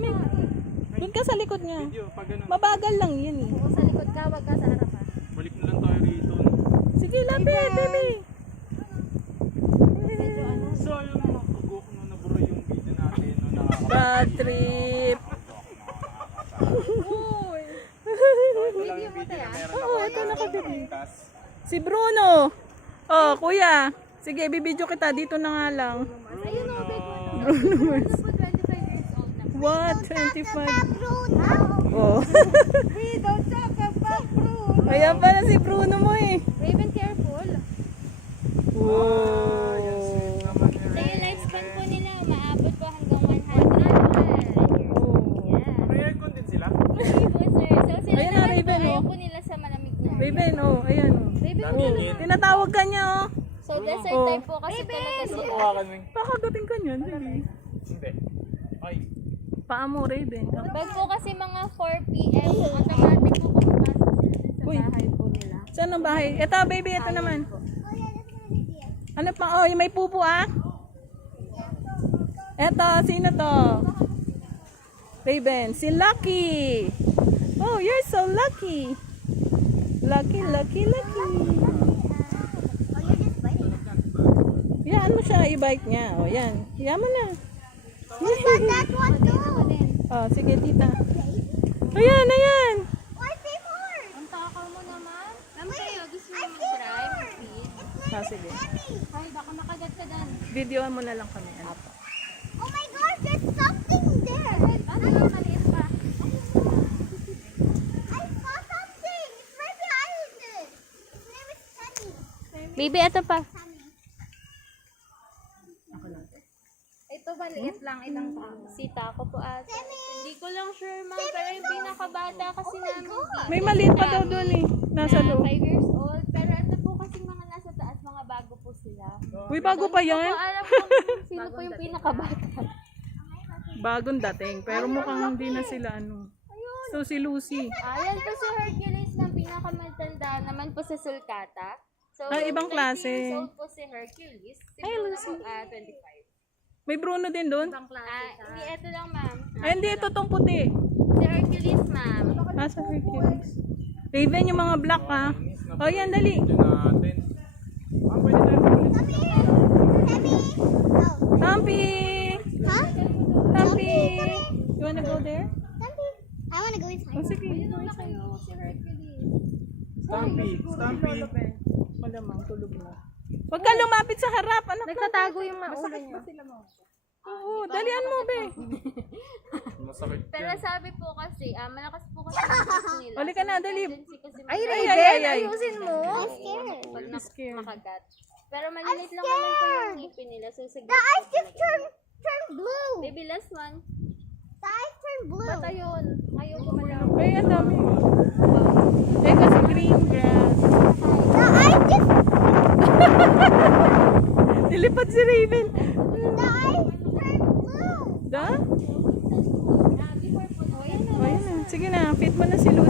dami. Doon ka sa likod niya. Video, pag ganun. Mabagal lang yun eh. Oo, sa likod ka, wag ka sa harapan. Balik na lang tayo rito. Sige, lapit, baby. So, ayun mga kagok na naburo yung video natin. No, Bad trip. Uy! Video mo tayo. Oo, ito nakabili. Si Bruno. Oh, kuya. Sige, bibidyo kita. Dito na nga lang. Ayun o, big one. Bruno Mars. Ano po, 25 years old na. What? 25. Oh. We don't talk about Bruno. Ayan pala si Bruno mo eh. Raven, careful. Wow. So yung lifespan po nila, maabot po hanggang 100. Yeah. May aircon din sila. Hindi po, sir. So sila Ayan na, naman po, Raven, ayaw oh. po nila sa malamig na. Raven, oh. Ayan, oh. Raven, Damingin. Tinatawag ka niya, oh. so desert Oh. type po kasi talaga sila. Hawakan mo yung... Pakagating ka niyan. Sige. Hindi. Ay. Paa mo, Raven. Pag po kasi mga 4 p.m. automatic po pumapasok sila dun sa Uy. bahay po nila. Saan ang bahay? Ito, baby. Ito naman. Ano pa? Oh, yung may pupo, ah. Eto, sino to? Raven. Si Lucky. Oh, you're so lucky. Lucky, lucky, lucky. Yan mo siya, i-bike niya. O, yan. Yan mo na. Oh, sige, tita. Ayan, ayan. Ang takaw mo naman. Ma'am kayo, gusto mo mag-drive? Please. Ah, sige. Ay, baka makagat ka dan. Videoan mo na lang kami. Ano pa? Ano yung maliit pa? Baby, ito pa. Ito maliit lang, ilang sita ko po ate. Hindi ko lang sure ma'am, pero yung pinakabata kasi namin dito. May maliit pa daw doon eh. Nasa na loob. 5 years old, pero ito po kasi mga nasa taas, mga bago po sila. Uy, bago pa Hindi ko yan. po alam kung sino po yung pinakabata. Bagong dating. Pero mukhang hindi na sila ano. So, si Lucy. Ayan po si Hercules na pinakamatanda naman po sa Sulcata. So, Ah, ibang 20 klase. years old po si Hercules. Si Ay, Bruno Lucy. po, 25. May Bruno din doon? Hindi, ito lang ma'am. Ay, hindi. Ito tong puti. Si Hercules ma'am. Nasa Hercules. Raven, yung mga black ha. O, yan, dali. Video natin. Ah, pwede tayo ulit. Tampi! Tampi! You wanna go there? I want to go inside. O, sige. Si Hercules. Stampy. Stampy. Malamang, tulog na. Huwag ka lumapit sa harap. Anak, Nagtatago yung mga ulo niya. oo, dalian mo, be. Masakit Pero yan. sabi po kasi, malakas po kasi ang puso nila. Uli ka na, dali. Ay, ayusin mo. I'm scared. Makagat. Pero malilit lang naman po yung ngipin nila. So, sige. Turn blue. Baby, last one. The eyes turn blue. Bata yun. Ayaw ko malaman. Ay, ang dami. Eh, kasi green grass. The eyes just. Nilipad si Raven. The eyes turn blue. Da? Before po, oh, yan na. O, yan na. Sige na, fit mo na si Lucy.